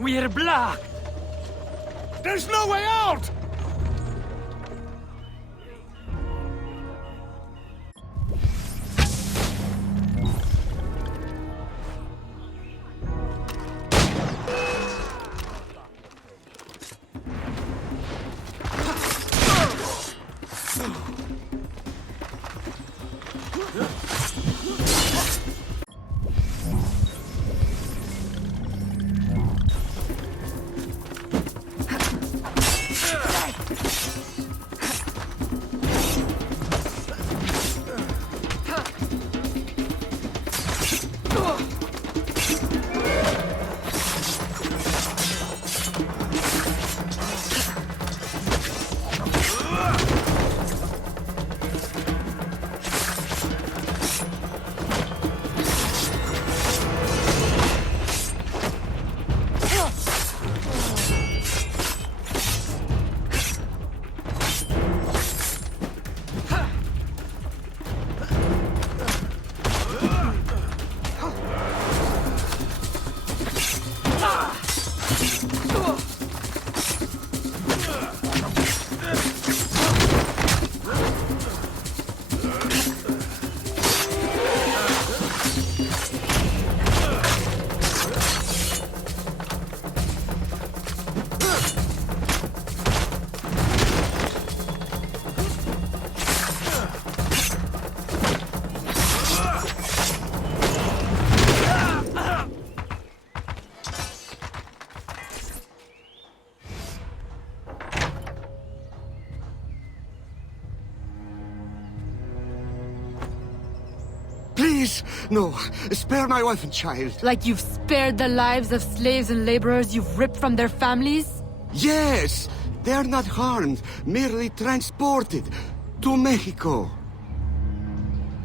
We're blocked! There's no way out! Please, no. Spare my wife and child. Like you've spared the lives of slaves and laborers you've ripped from their families? Yes! They are not harmed, merely transported to Mexico.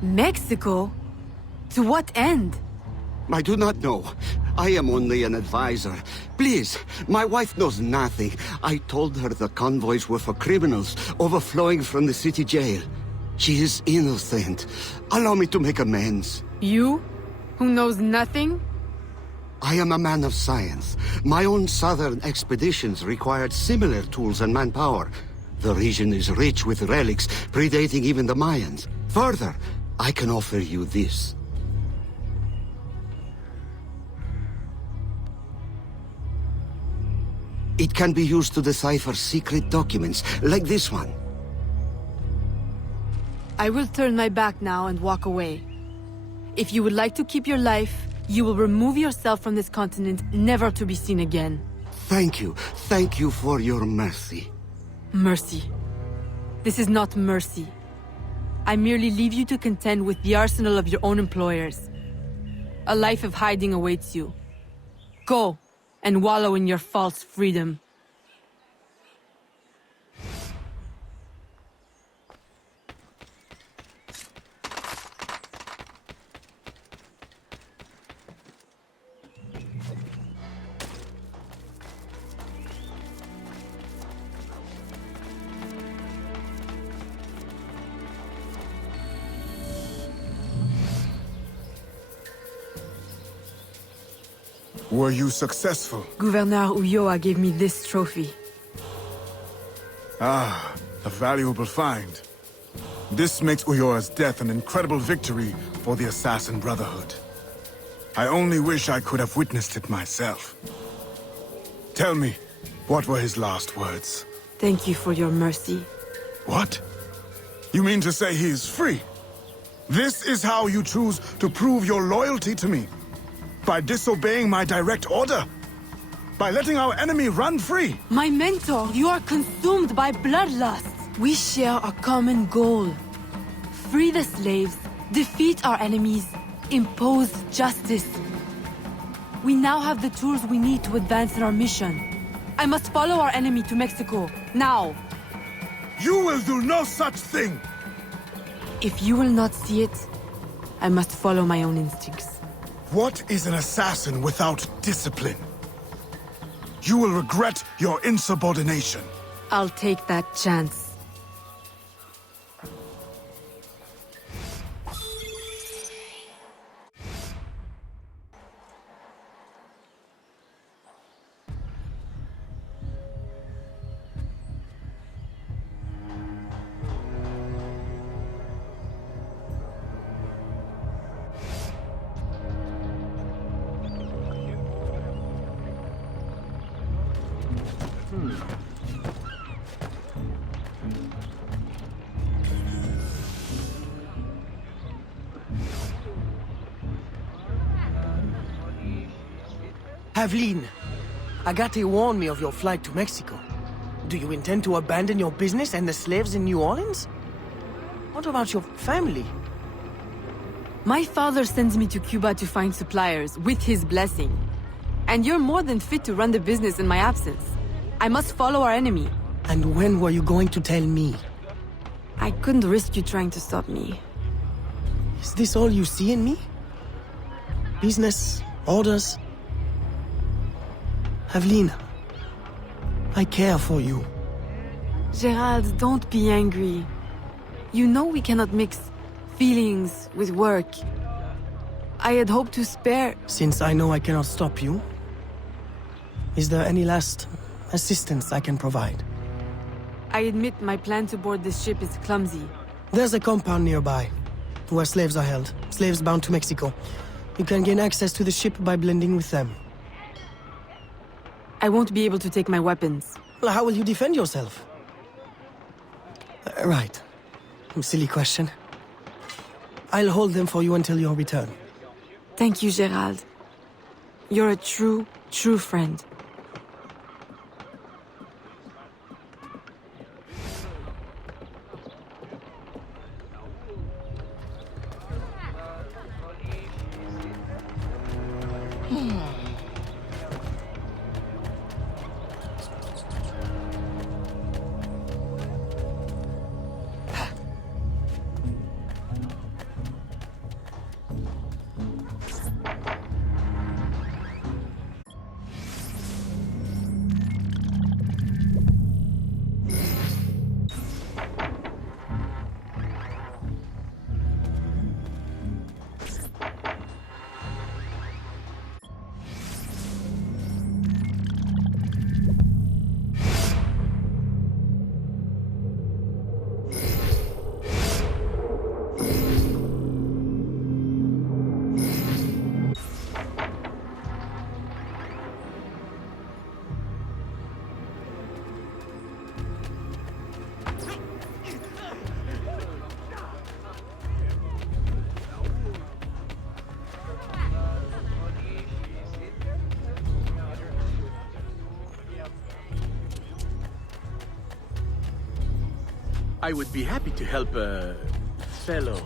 Mexico? To what end? I do not know. I am only an advisor. Please, my wife knows nothing. I told her the convoys were for criminals overflowing from the city jail. She is innocent. Allow me to make amends. You? Who knows nothing? I am a man of science. My own southern expeditions required similar tools and manpower. The region is rich with relics predating even the Mayans. Further, I can offer you this. It can be used to decipher secret documents, like this one. I will turn my back now and walk away. If you would like to keep your life, you will remove yourself from this continent, never to be seen again. Thank you. Thank you for your mercy. Mercy. This is not mercy. I merely leave you to contend with the arsenal of your own employers. A life of hiding awaits you. Go, and wallow in your false freedom. Were you successful? Gouverneur Ulloa gave me this trophy. Ah, a valuable find. This makes Ulloa's death an incredible victory for the Assassin Brotherhood. I only wish I could have witnessed it myself. Tell me, what were his last words? Thank you for your mercy. What? You mean to say he's free? This is how you choose to prove your loyalty to me? By disobeying my direct order? By letting our enemy run free? My mentor, you are consumed by bloodlust. We share a common goal. Free the slaves, defeat our enemies, impose justice. We now have the tools we need to advance in our mission. I must follow our enemy to Mexico, now. You will do no such thing! If you will not see it, I must follow my own instincts. What is an assassin without discipline? You will regret your insubordination. I'll take that chance. Aveline, Agate warned me of your flight to Mexico. Do you intend to abandon your business and the slaves in New Orleans? What about your family? My father sends me to Cuba to find suppliers, with his blessing. And you're more than fit to run the business in my absence. I must follow our enemy. And when were you going to tell me? I couldn't risk you trying to stop me. Is this all you see in me? Business, orders? Aveline, I care for you. Gerald, don't be angry. You know we cannot mix feelings with work. I had hoped to spare... Since I know I cannot stop you, is there any last assistance I can provide? I admit my plan to board this ship is clumsy. There's a compound nearby, where slaves are held. Slaves bound to Mexico. You can gain access to the ship by blending with them. I won't be able to take my weapons. Well, how will you defend yourself? Right. Silly question. I'll hold them for you until your return. Thank you, Gerald. You're a true friend. I would be happy to help a fellow.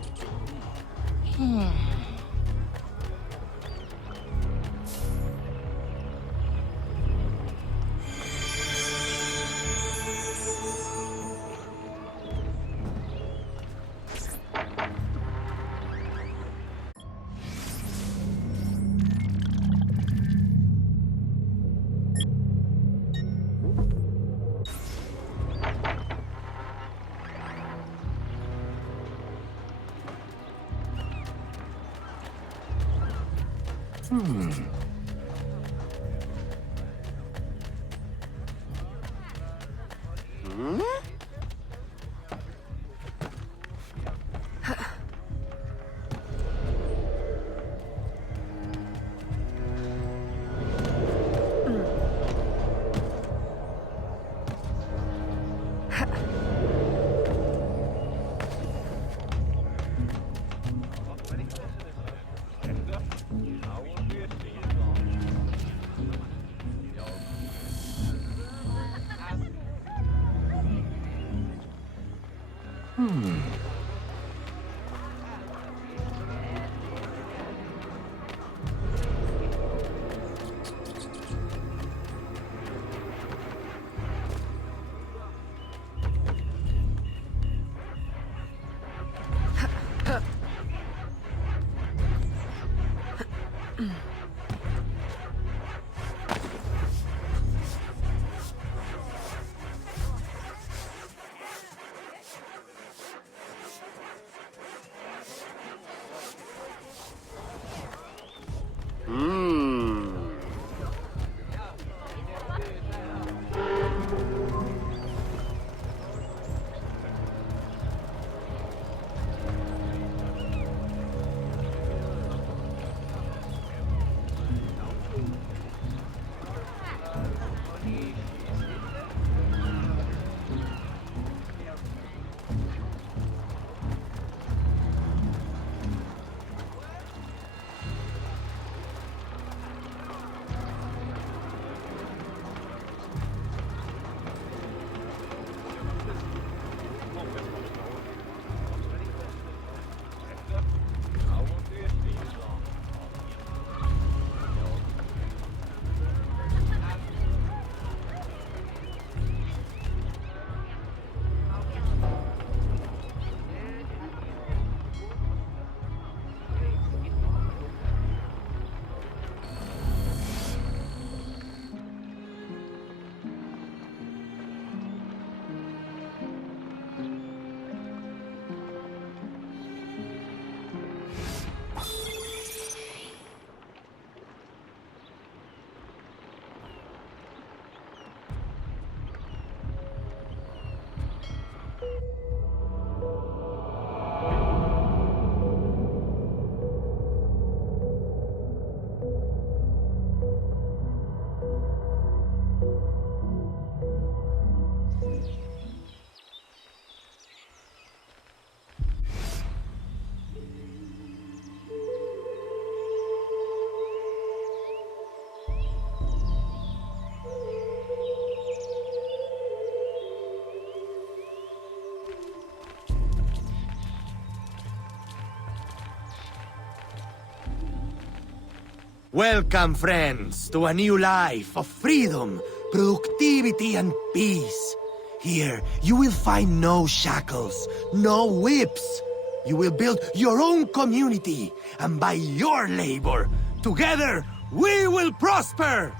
Welcome, friends, to a new life of freedom, productivity, and peace. Here, you will find no shackles, no whips. You will build your own community, and by your labor, together, we will prosper!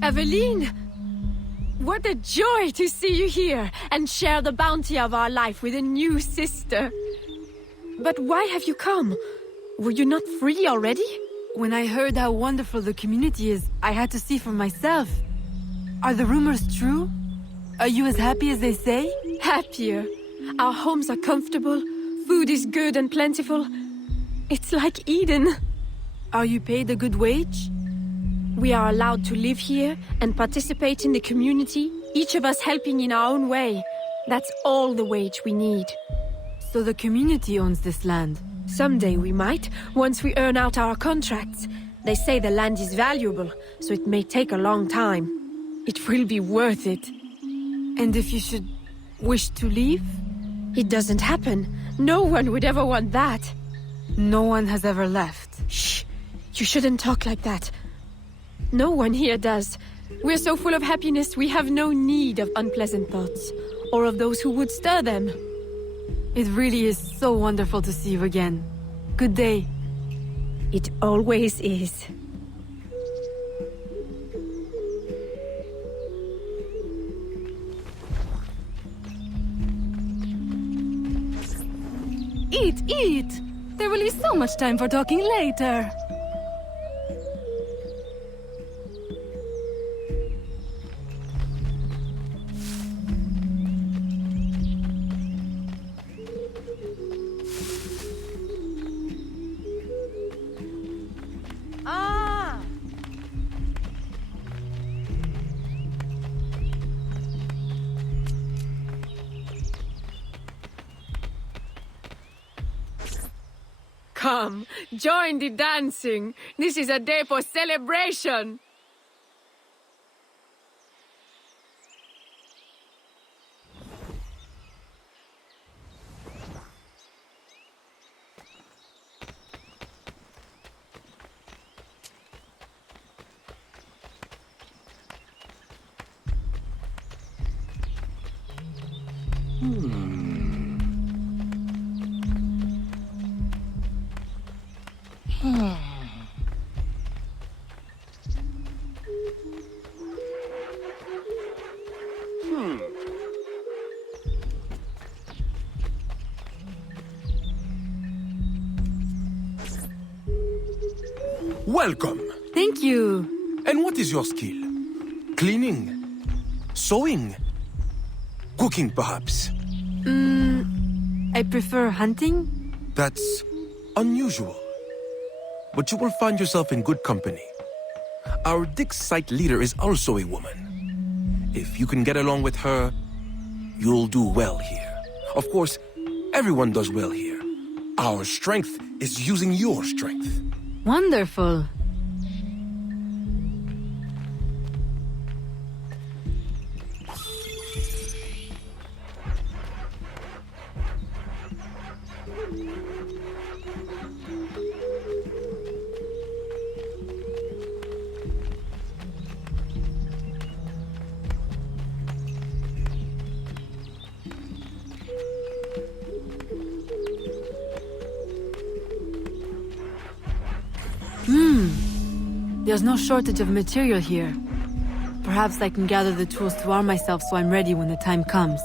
Eveline! What a joy to see you here and share the bounty of our life with a new sister. But why have you come? Were you not free already? When I heard how wonderful the community is, I had to see for myself. Are the rumors true? Are you as happy as they say? Happier. Our homes are comfortable, food is good and plentiful. It's like Eden. Are you paid a good wage? We are allowed to live here and participate in the community, each of us helping in our own way. That's all the wage we need. So the community owns this land? Someday we might, once we earn out our contracts. They say the land is valuable, so it may take a long time. It will be worth it. And if you should wish to leave? It doesn't happen. No one would ever want that. No one has ever left. Shh! You shouldn't talk like that. No one here does. We're so full of happiness, we have no need of unpleasant thoughts, or of those who would stir them. It really is so wonderful to see you again. Good day. It always is. Eat, eat! There will be so much time for talking later. Come, join the dancing. This is a day for celebration. Welcome! Thank you. And what is your skill? Cleaning? Sewing? Cooking, perhaps? I prefer hunting. That's unusual. But you will find yourself in good company. Our dig site leader is also a woman. If you can get along with her, you'll do well here. Of course, everyone does well here. Our strength is using your strength. Wonderful. There's no shortage of material here. Perhaps I can gather the tools to arm myself so I'm ready when the time comes.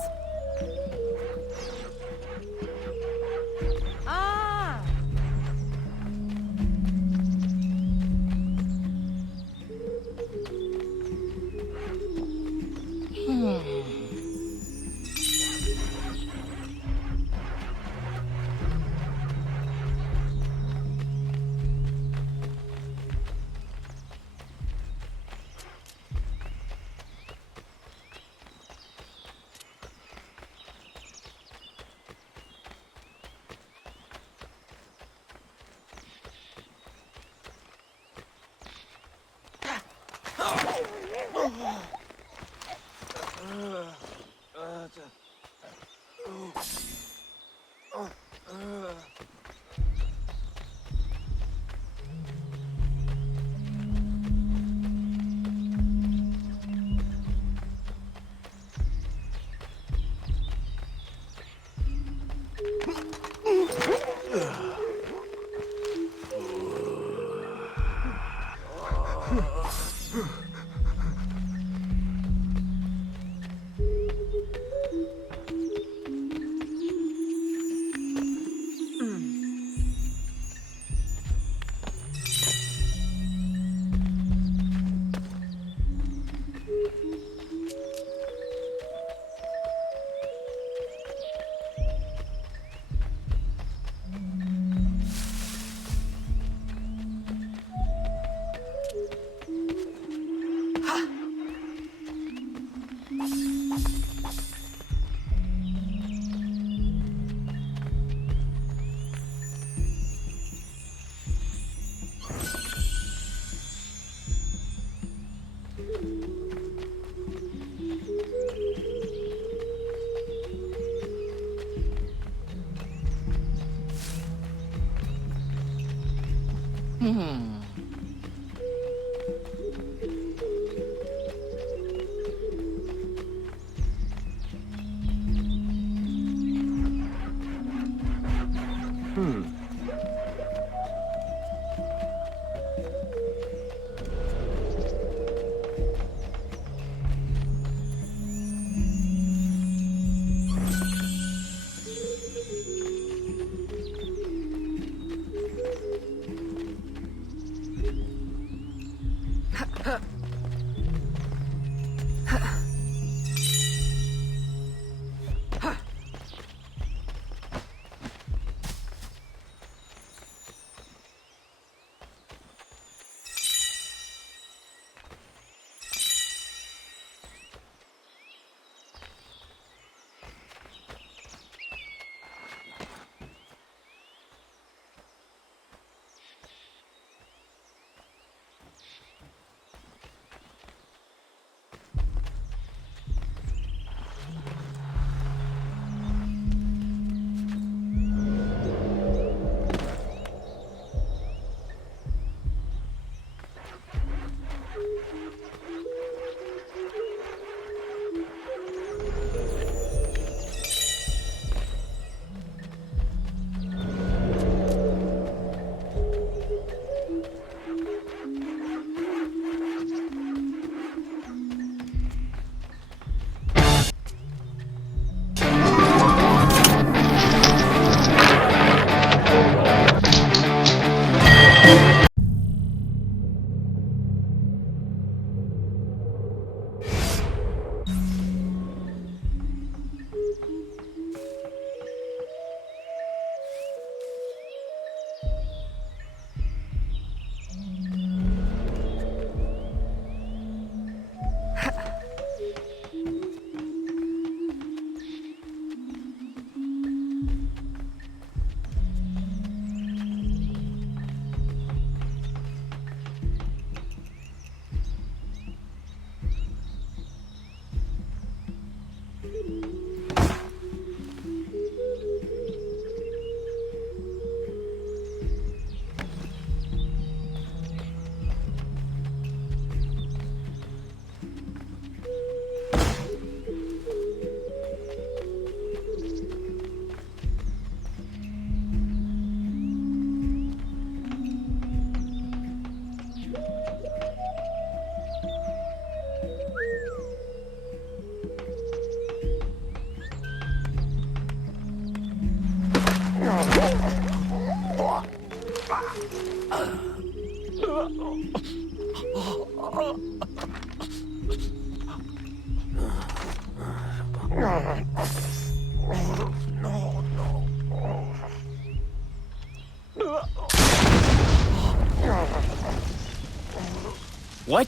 What?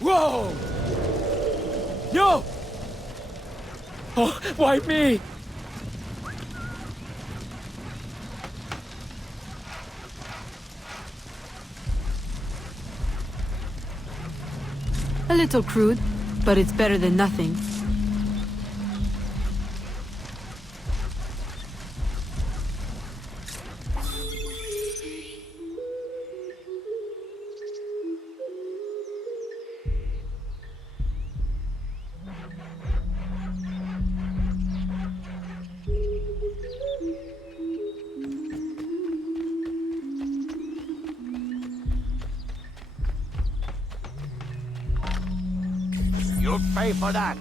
Whoa! Yo! Oh, why me? A little crude, but it's better than nothing. You'll pay for that.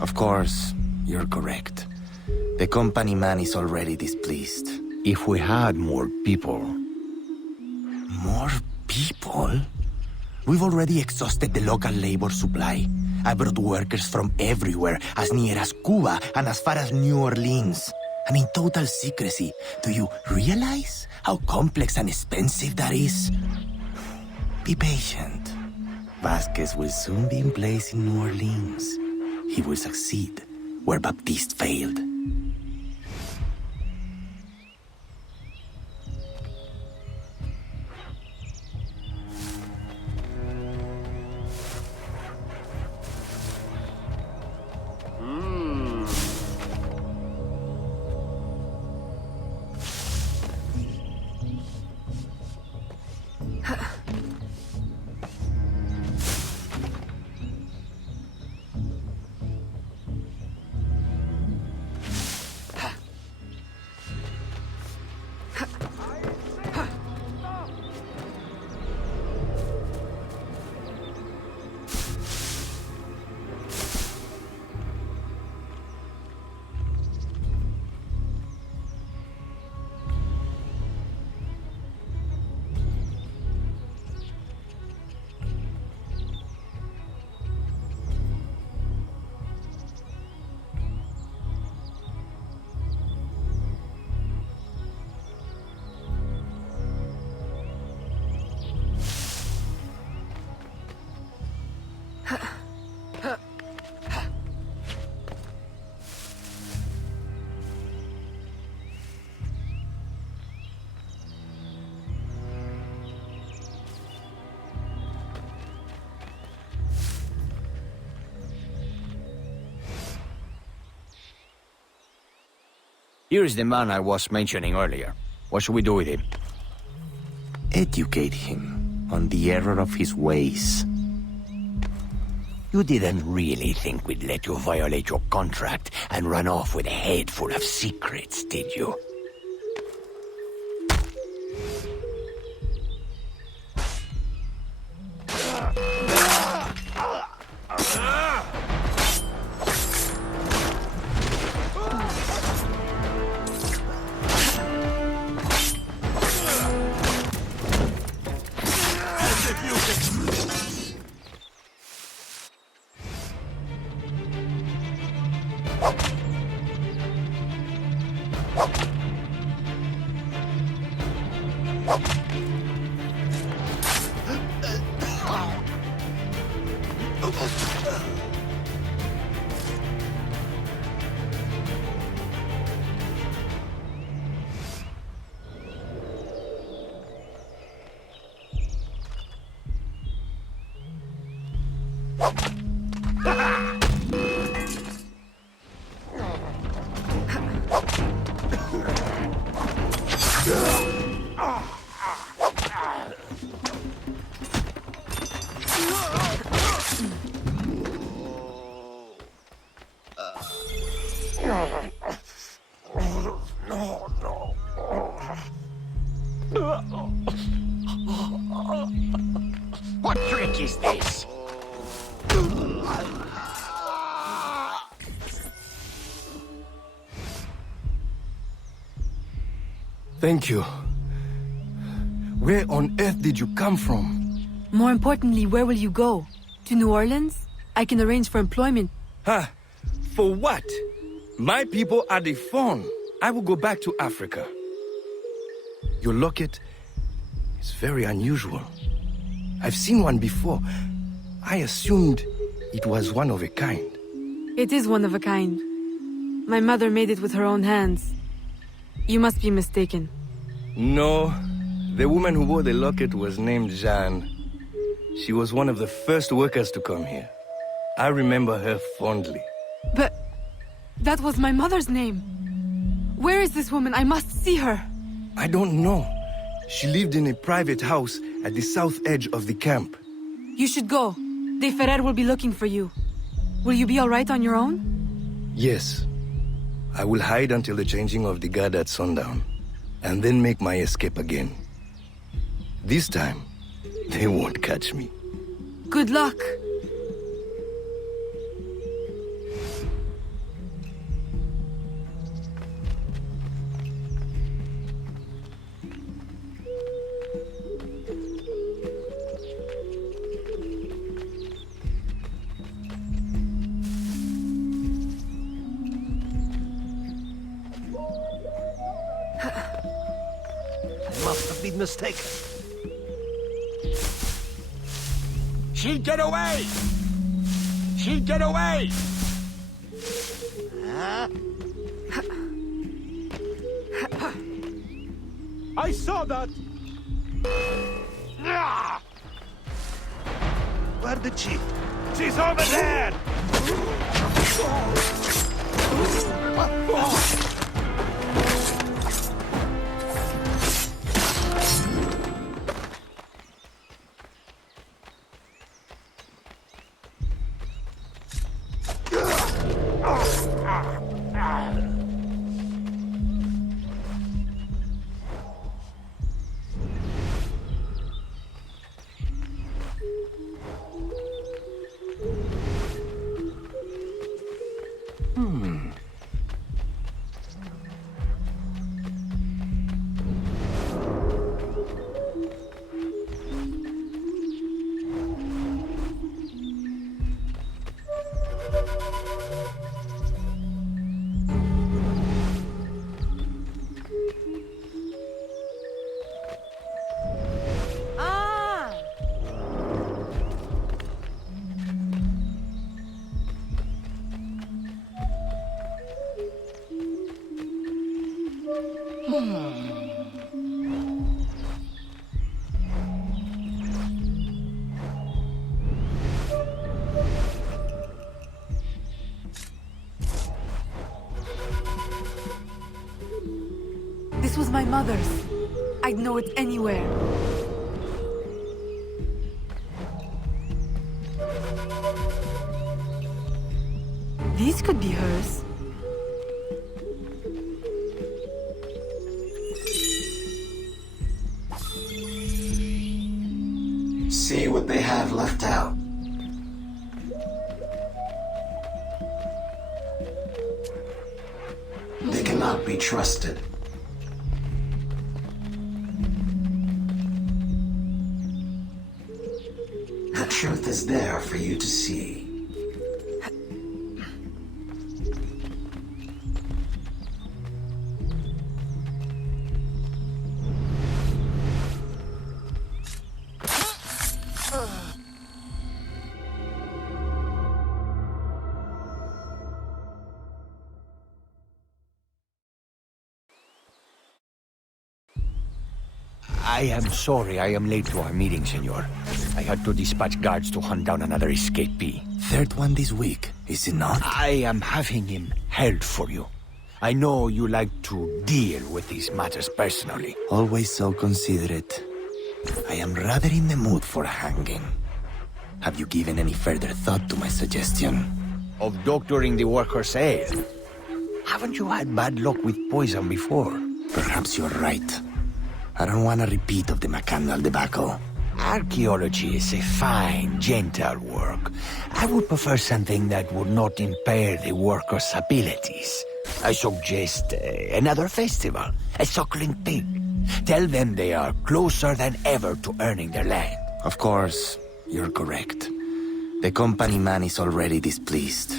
Of course, you're correct. The company man is already displeased. If we had more people... More people? We've already exhausted the local labor supply. I brought workers from everywhere, as near as Cuba and as far as New Orleans. And in total secrecy. Do you realize how complex and expensive that is? Be patient. Vasquez will soon be in place in New Orleans. He will succeed where Baptiste failed. Here is the man I was mentioning earlier. What should we do with him? Educate him on the error of his ways. You didn't really think we'd let you violate your contract and run off with a head full of secrets, did you? What trick is this? Thank you. Where on earth did you come from? More importantly, where will you go? To New Orleans? I can arrange for employment. Ha! For what? My people are the Fawn. I will go back to Africa. Your locket is very unusual. I've seen one before. I assumed it was one of a kind. It is one of a kind. My mother made it with her own hands. You must be mistaken. No, the woman who wore the locket was named Jeanne. She was one of the first workers to come here. I remember her fondly. But that was my mother's name. Where is this woman? I must see her. I don't know. She lived in a private house at the south edge of the camp. You should go. De Ferrer will be looking for you. Will you be all right on your own? Yes. I will hide until the changing of the guard at sundown, and then make my escape again. This time, they won't catch me. Good luck. Must have been mistaken. She'll get away! She'll get away! I saw that! Where did she? She's over there! This was my mother's. I'd know it anywhere. These could be hers. See what they have left out. They cannot be trusted. The truth is there for you to see. I am sorry I am late to our meeting, senor. I had to dispatch guards to hunt down another escapee. Third one this week, is it not? I am having him held for you. I know you like to deal with these matters personally. Always so considerate. I am rather in the mood for a hanging. Have you given any further thought to my suggestion? Of doctoring the worker's ale. Haven't you had bad luck with poison before? Perhaps you're right. I don't want a repeat of the McCandle debacle. Archaeology is a fine, gentle work. I would prefer something that would not impair the worker's abilities. I suggest another festival, a suckling pig. Tell them they are closer than ever to earning their land. Of course, you're correct. The company man is already displeased.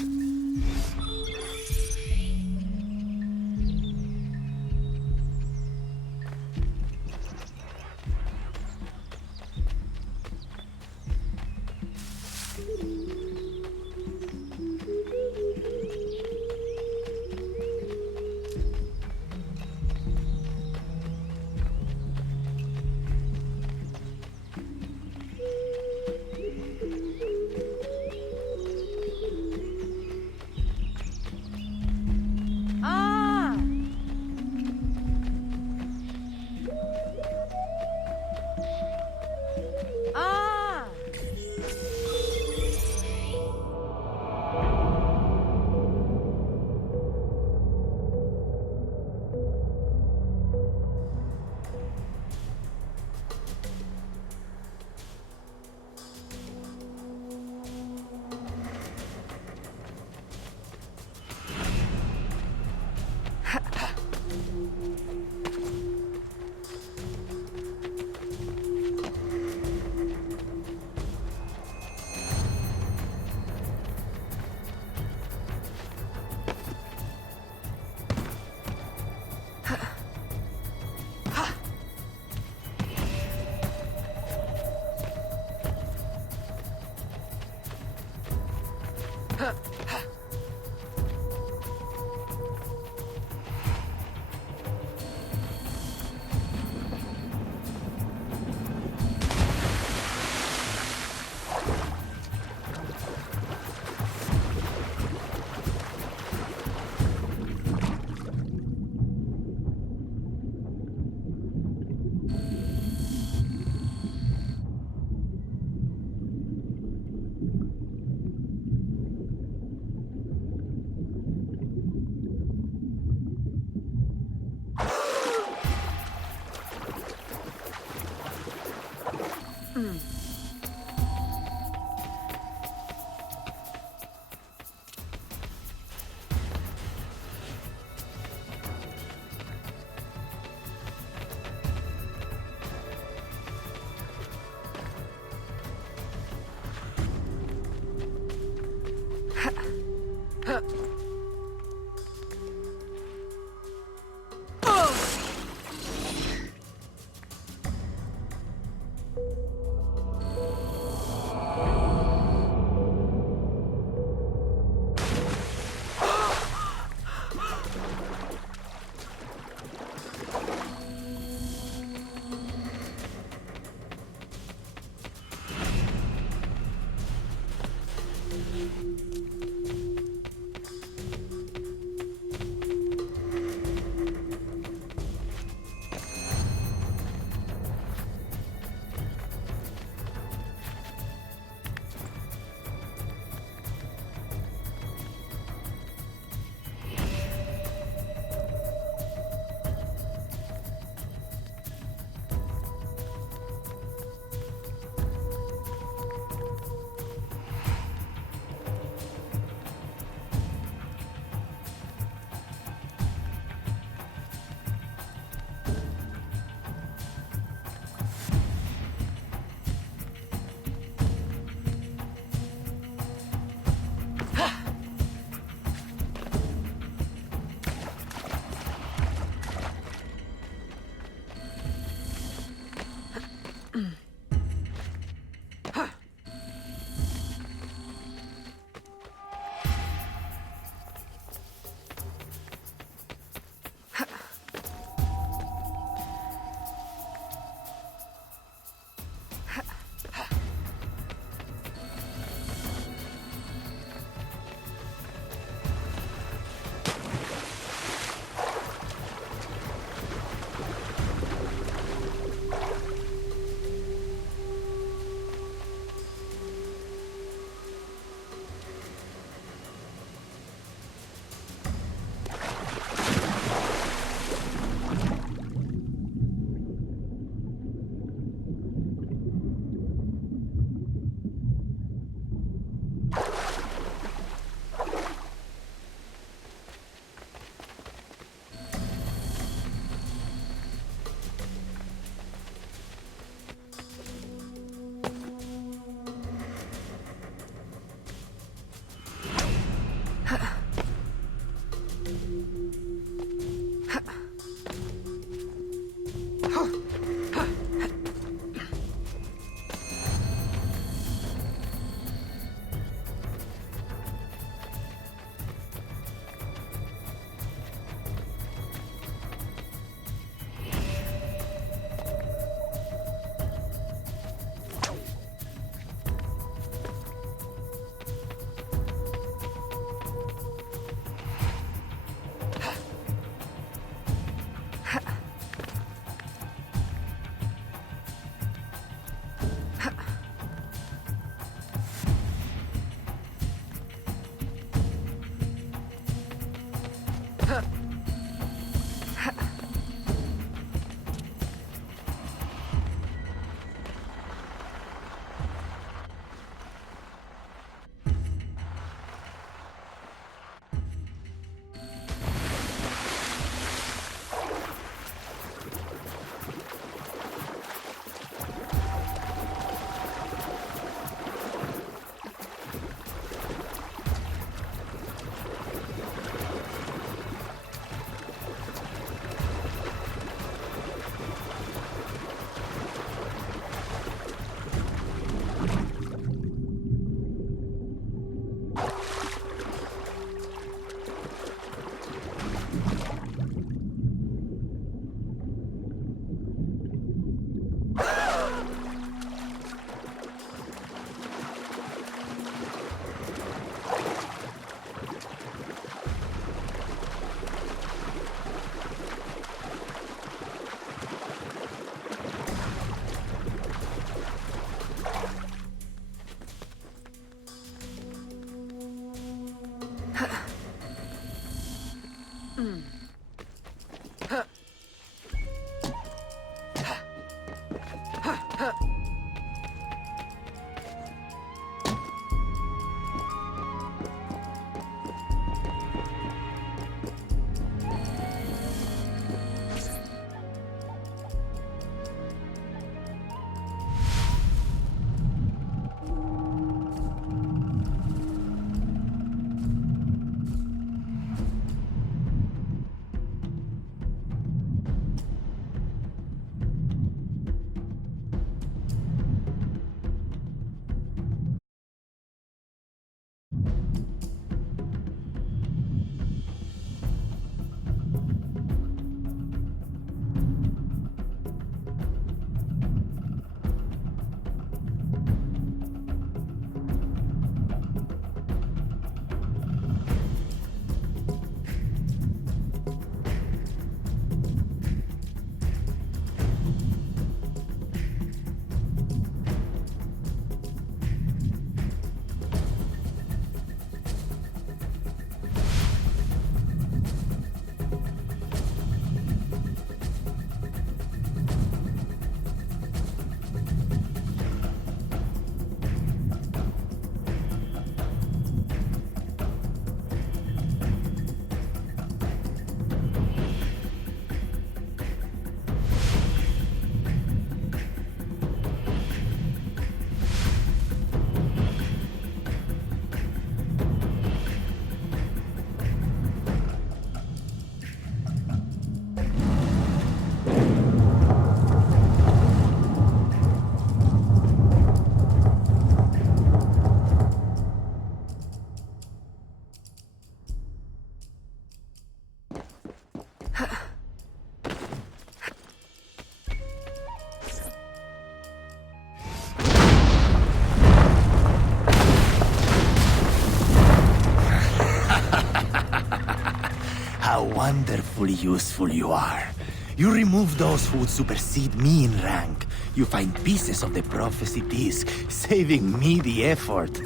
How wonderfully useful you are. You remove those who would supersede me in rank. You find pieces of the prophecy disc, saving me the effort.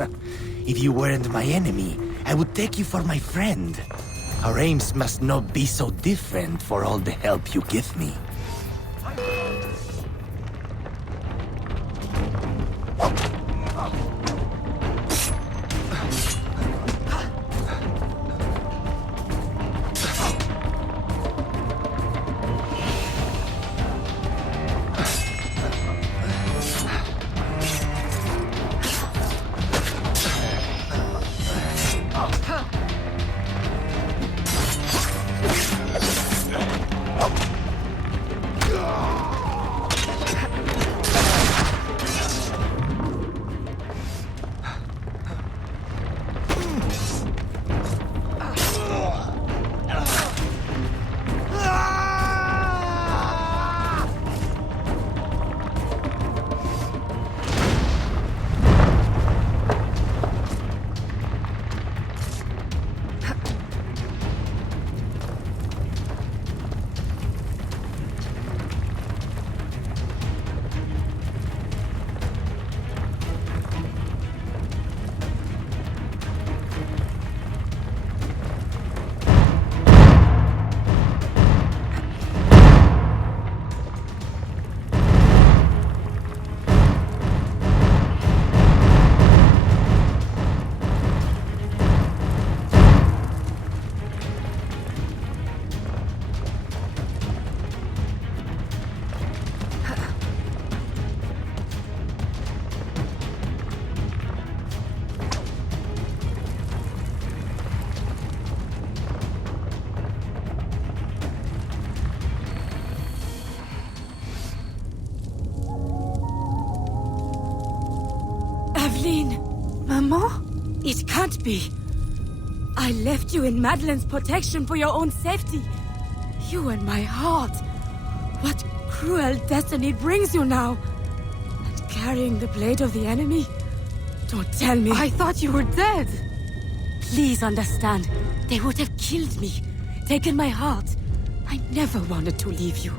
If you weren't my enemy, I would take you for my friend. Our aims must not be so different for all the help you give me. Maman? It can't be. I left you in Madeline's protection for your own safety. You and my heart. What cruel destiny brings you now? And carrying the blade of the enemy? Don't tell me. I thought you were dead. Please understand. They would have killed me. Taken my heart. I never wanted to leave you.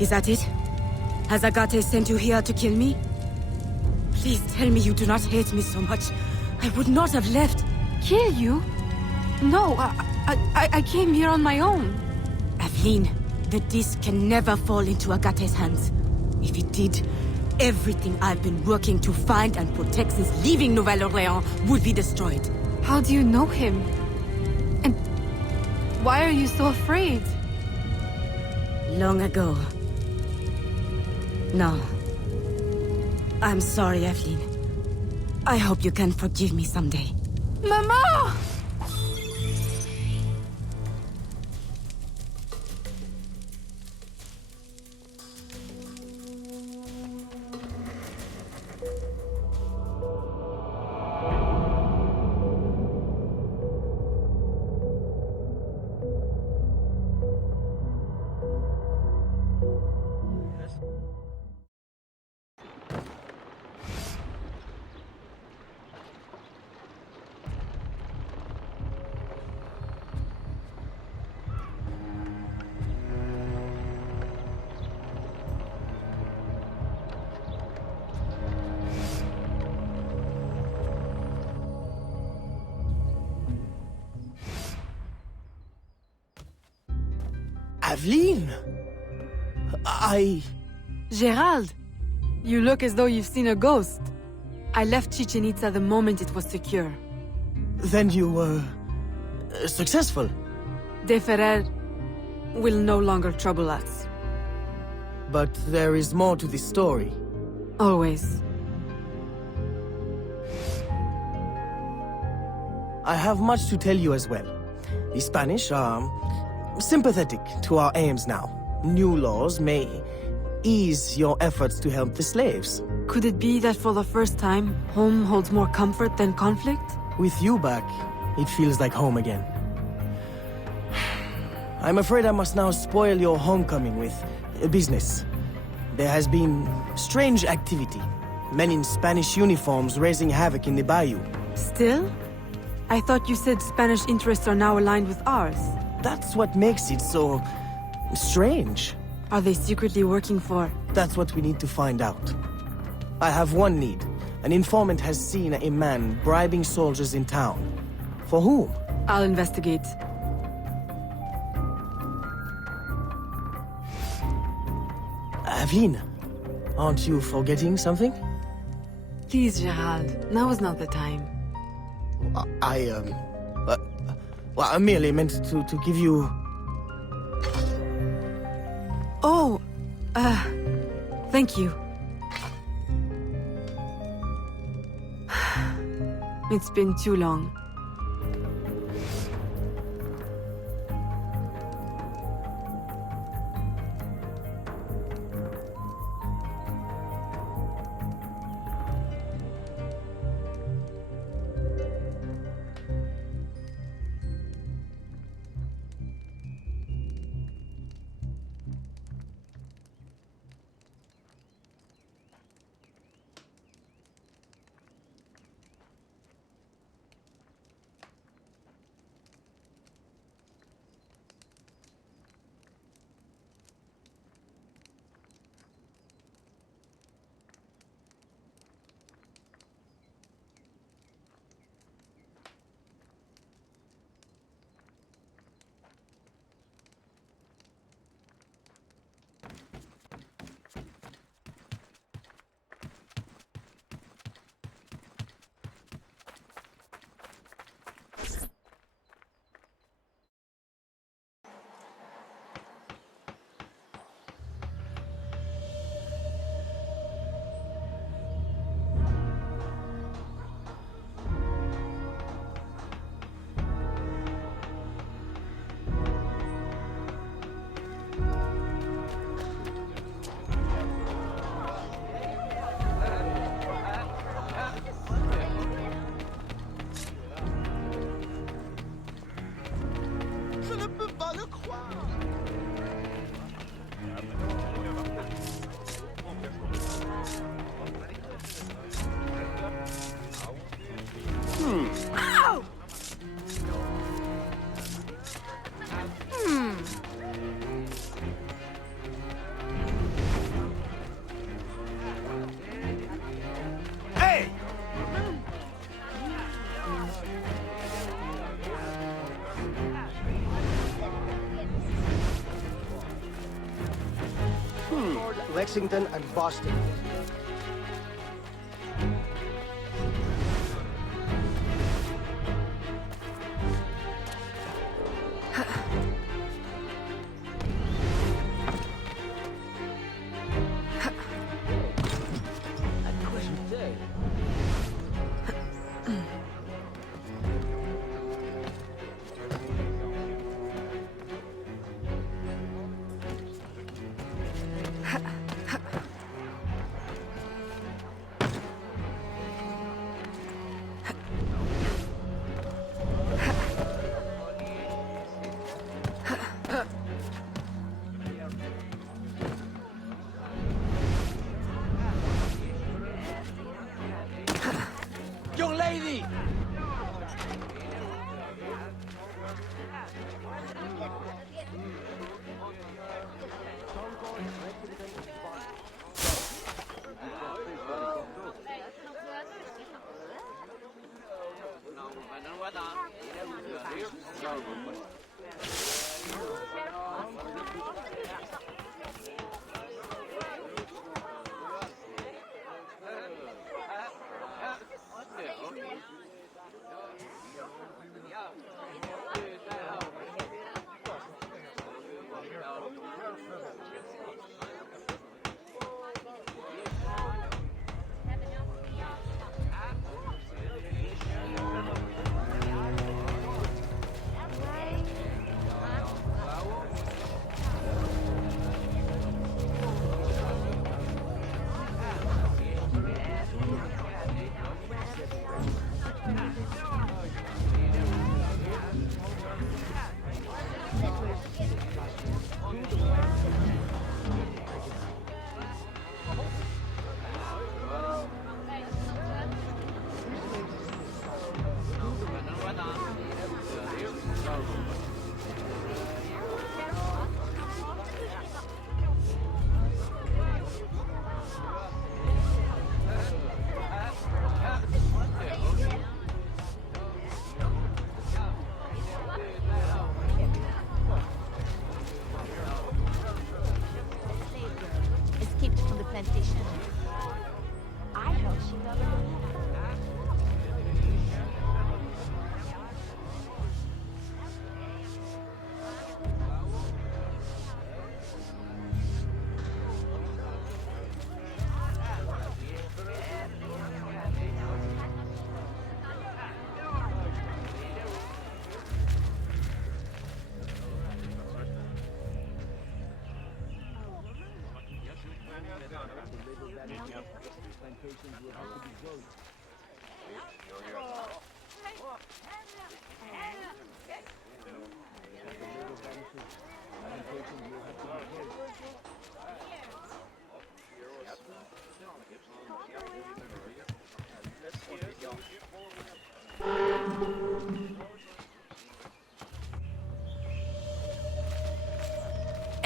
Is that it? Has Agate sent you here to kill me? Please tell me you do not hate me so much. I would not have left. Kill you? No, I came here on my own. Aveline, the disc can never fall into Agate's hands. If it did, everything I've been working to find and protect since leaving Nouvelle-Orléans would be destroyed. How do you know him? And why are you so afraid? Long ago. No. I'm sorry, Aveline. I hope you can forgive me someday. Mama! Aveline! Gerald! You look as though you've seen a ghost. I left Chichen Itza the moment it was secure. Then you were... successful? De Ferrer will no longer trouble us. But there is more to this story. Always. I have much to tell you as well. The Spanish are sympathetic to our aims now. New laws may ease your efforts to help the slaves. Could it be that for the first time, home holds more comfort than conflict? With you back, it feels like home again. I'm afraid I must now spoil your homecoming with business. There has been strange activity. Men in Spanish uniforms raising havoc in the bayou. Still? I thought you said Spanish interests are now aligned with ours. That's what makes it so... strange. Are they secretly working for... That's what we need to find out. I have one need. An informant has seen a man bribing soldiers in town. For whom? I'll investigate. Aveline, aren't you forgetting something? Please, Gerald. Now is not the time. Well, I merely meant to give you... Oh, thank you. It's been too long. Lexington and Boston. Young lady! Escaped from the plantation. I heard she got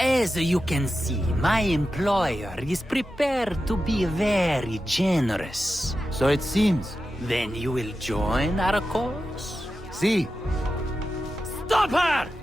As you can see, my employer is prepared to be very generous. So it seems. Then you will join our cause? See. Stop her!